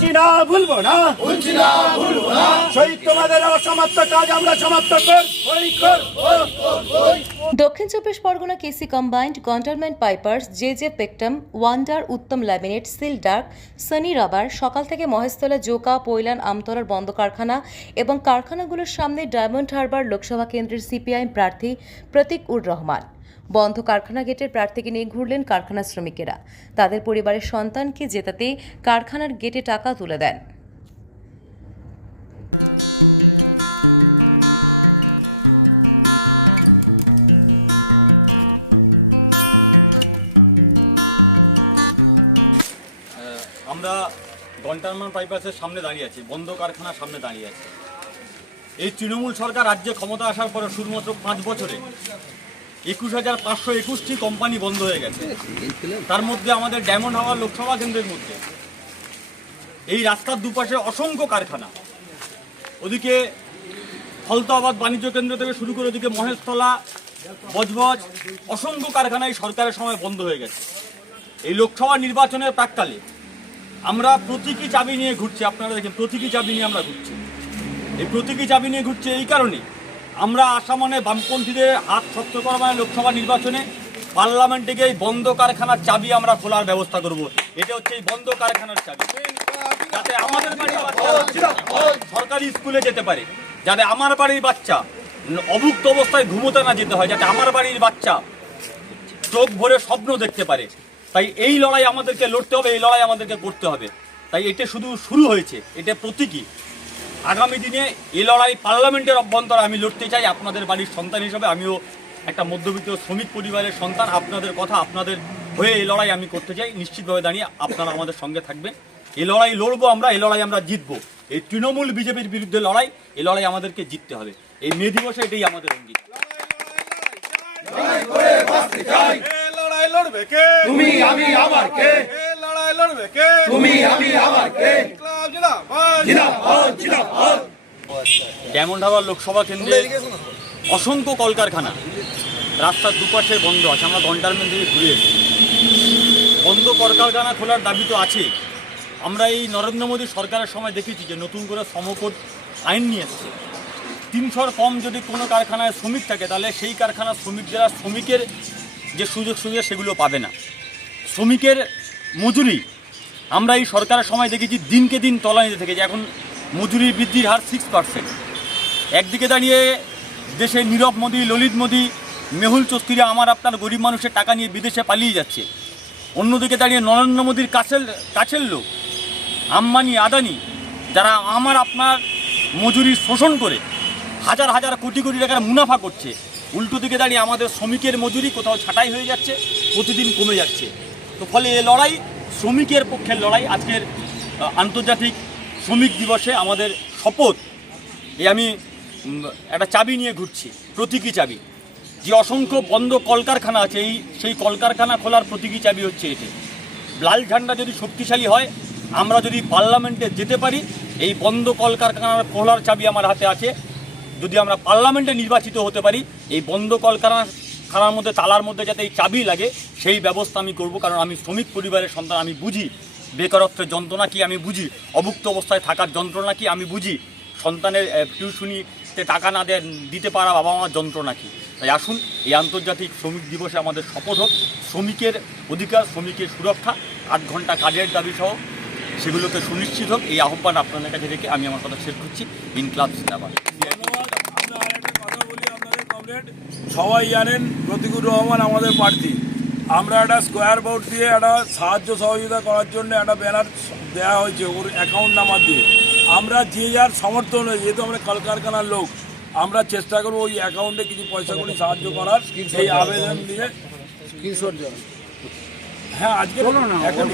ভুলছি না, ভুলবো না, শহীদ তোমাদের অসমাপ্ত কাজ আমরা সমাপ্ত করব। দক্ষিণ চব্বিশ পরগনা কেসি কম্বাইন্ড গন্ডারম্যান পাইপার্স জে পেকটাম wonder Uttam laminate seal dark sunny rubber সকাল থেকে মহেশতলা জোকা পৈলান আমতলার বন্ধ কারখানা এবং কারখানাগুলোর সামনে ডায়মন্ড হারবার লোকসভা কেন্দ্রের সিপিআইএম প্রার্থী প্রতীক উর রহমান। বন্ধ কারখানা গেটের প্রার্থীকে নিয়ে ঘুরলেন কারখানা শ্রমিকেরা। তাদের পরিবারের সন্তানকে জেতাতে কারখানার গেটে টাকা তুলে দেন। আমরা গন্ডারম্যান পাইপার্সের সামনে দাঁড়িয়ে আছি, বন্ধ কারখানার সামনে দাঁড়িয়ে আছি। এই তৃণমূল সরকার রাজ্যে ক্ষমতা আসার পরে শুধুমাত্র 5 বছরে 21,521টি কোম্পানি বন্ধ হয়ে গেছে। তার মধ্যে আমাদের ডায়মন্ড হারবার লোকসভা কেন্দ্রের মধ্যে এই রাস্তার দুপাশে অসংখ্য কারখানা, ওদিকে ফলতাবাদ বাণিজ্য কেন্দ্র থেকে শুরু করে ওদিকে মহেশতলা বজবজ অসংখ্য কারখানা এই সরকারের সময় বন্ধ হয়ে গেছে। এই লোকসভা নির্বাচনের প্রাক্কালে আমরা প্রতীকী চাবি নিয়ে ঘুরছি। আপনারা দেখেন প্রতীকী চাবি নিয়ে আমরা ঘুরছি। এই প্রতীকী চাবি নিয়ে ঘুরছি এই কারণে, আমরা আসামে বামপন্থীদের হাত শক্ত করা মানে লোকসভা নির্বাচনে পার্লামেন্টে গিয়ে এই বন্ধ কারখানার চাবি আমরা খোলার ব্যবস্থা করব। এটা হচ্ছে এই বন্ধ কারখানার চাবি, যাতে আমাদের বাড়ির বাচ্চা সরকারি স্কুলে যেতে পারে, যাতে আমার বাড়ির বাচ্চা অভুক্ত অবস্থায় ঘুমোতে না যেতে হয়, যাতে আমার বাড়ির বাচ্চা চোখ ভরে স্বপ্ন দেখতে পারে। তাই এই লড়াই আমাদেরকে লড়তে হবে, এই লড়াই আমাদেরকে করতে হবে। তাই এটা শুধু শুরু হয়েছে, এটা প্রতীকী। আগামী দিনে এই লড়াই পার্লামেন্টের অভ্যন্তরে আমি লড়তে চাই। আপনাদের বাড়ির সন্তান হিসাবে আমিও একটা মধ্যবিত্ত শ্রমিক পরিবারের সন্তান, আপনাদের কথা আপনাদের হয়ে এই লড়াই আমি করতে চাই। নিশ্চিতভাবে দাঁড়িয়ে আপনারা আমাদের সঙ্গে থাকবেন। এই লড়াই লড়বো আমরা, এই লড়াই আমরা জিতবো। এই তৃণমূল বিজেপির বিরুদ্ধে লড়াই, এই লড়াই আমাদেরকে জিততে হবে। এই মে দিবসে এটাই আমাদের অঙ্গীকার। তুমি আমি আবার কে, লড়াই লড়বে কে, তুমি আমি আবার কে, জিন্দাবাদ জিন্দাবাদ। ডায়মন্ড হারবার লোকসভা কেন্দ্রে অসংখ্য কলকারখানা রাস্তার দুপাশে বন্ধ আছে। আমরা গন্ডারম্যান থেকে ঘুরে এসেছি। বন্ধ কলকারখানা খোলার দাবি তো আছে। আমরা এই নরেন্দ্র মোদী সরকারের সময় দেখেছি যে নতুন করে শ্রমকোড আইন নিয়ে এসেছে। 300 কম যদি কোনো কারখানায় শ্রমিক থাকে, তাহলে সেই কারখানার শ্রমিকরা শ্রমিকের যে সুযোগ সুবিধা সেগুলো পাবে না। শ্রমিকের মজুরি আমরা এই সরকারের সময় দেখেছি দিনকে দিন তলানিতে থেকেছে। এখন মজুরি বৃদ্ধির হার 6%। একদিকে দাঁড়িয়ে দেশে নীরব মোদী, ললিত মোদী, মেহুল চস্তিরা আমার আপনার গরিব মানুষের টাকা নিয়ে বিদেশে পালিয়ে যাচ্ছে। অন্যদিকে দাঁড়িয়ে নরেন্দ্র মোদীর কাছের লোক আম্বানি, আদানি, যারা আমার আপনার মজুরি শোষণ করে হাজার হাজার কোটি কোটি টাকার মুনাফা করছে। উল্টো দিকে দাঁড়িয়ে আমাদের শ্রমিকের মজুরি কোথাও ছাঁটাই হয়ে যাচ্ছে, প্রতিদিন কমে যাচ্ছে। তো ফলে এ লড়াই শ্রমিকের পক্ষের লড়াই। আজকের আন্তর্জাতিক শ্রমিক দিবসে আমাদের শপথ, আমি একটা চাবি নিয়ে ঘুরছি, প্রতীকী চাবি। যে অসংখ্য বন্ধ কলকারখানা আছে, সেই কলকারখানা খোলার প্রতীকী চাবি হচ্ছে এটি। লাল ঝান্ডা যদি শক্তিশালী হয়, আমরা যদি পার্লামেন্টে যেতে পারি, এই বন্ধ কলকারখানার খোলার চাবি আমার হাতে আছে। যদি আমরা পার্লামেন্টে নির্বাচিত হতে পারি, এই বন্ধ কলকারখানার মধ্যে তালার মধ্যে যাতে এই চাবি লাগে সেই ব্যবস্থা আমি করব। কারণ আমি শ্রমিক পরিবারের সন্তান, আমি বুঝি বেকারত্বের যন্ত্রণা কি, আমি বুঝি অভুক্ত অবস্থায় থাকার যন্ত্রণা কি, আমি বুঝি সন্তানের টিউশনিতে টাকা না দিতে পারা বাবা মার যন্ত্রণা কি। তাই আসুন, এই আন্তর্জাতিক শ্রমিক দিবসে আমাদের শপথ হোক শ্রমিকের অধিকার, শ্রমিকের সুরক্ষা, 8 ঘন্টা কাজের দাবি সহ সেগুলোকে সুনিশ্চিত হোক। এই আহ্বান আপনাদের কাছে রেখে আমি আমার কথা শেষ করছি। ইনকলাব জিন্দাবাদ। সবাই জানেন প্রতীকুর রহমান আমাদের প্রার্থী। আমরা একটা স্কোয়ার বোর্ড দিয়ে একটা সাহায্য সহযোগিতা করার জন্য একটা ব্যানার দেওয়া হয়েছে ওর অ্যাকাউন্ট নাম্বার দিয়ে। আমরা যে যার সমর্থন হয়ে, যেহেতু আমরা কলকারখানার লোক, আমরা চেষ্টা করবো ওই অ্যাকাউন্টে কিছু পয়সা করে সাহায্য করার। এই আবেদন দিয়ে হ্যাঁ আজকে বলো না এখন